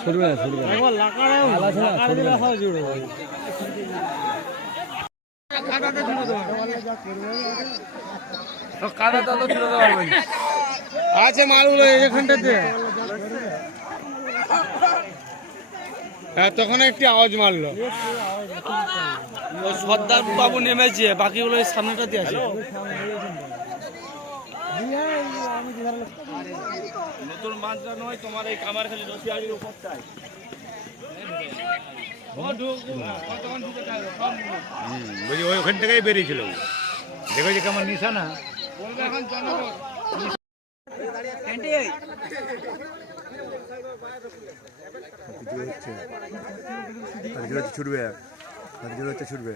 ছুটবে না ছুটবে না একবার লাকাড়ে দিলে হয় জুড়ে কাদাতে জুড়ে দাও তো কাদাতে তো জুড়ে দাও ভাই আছে মালগুলো এখানটাতে হ্যাঁ তখন একটি আওয়াজ মারলো সর্দার বাবু নেমেছে বাকিগুলো সামনেটাতে আছে নতুন মাছটা নয় তোমার এই কামারখালি রসিয়ারির উপরটায় বলছি ওইখান থেকেই বেরিয়েছিল দেখো যে কেমন নিশানা ছুটবে ছুটবে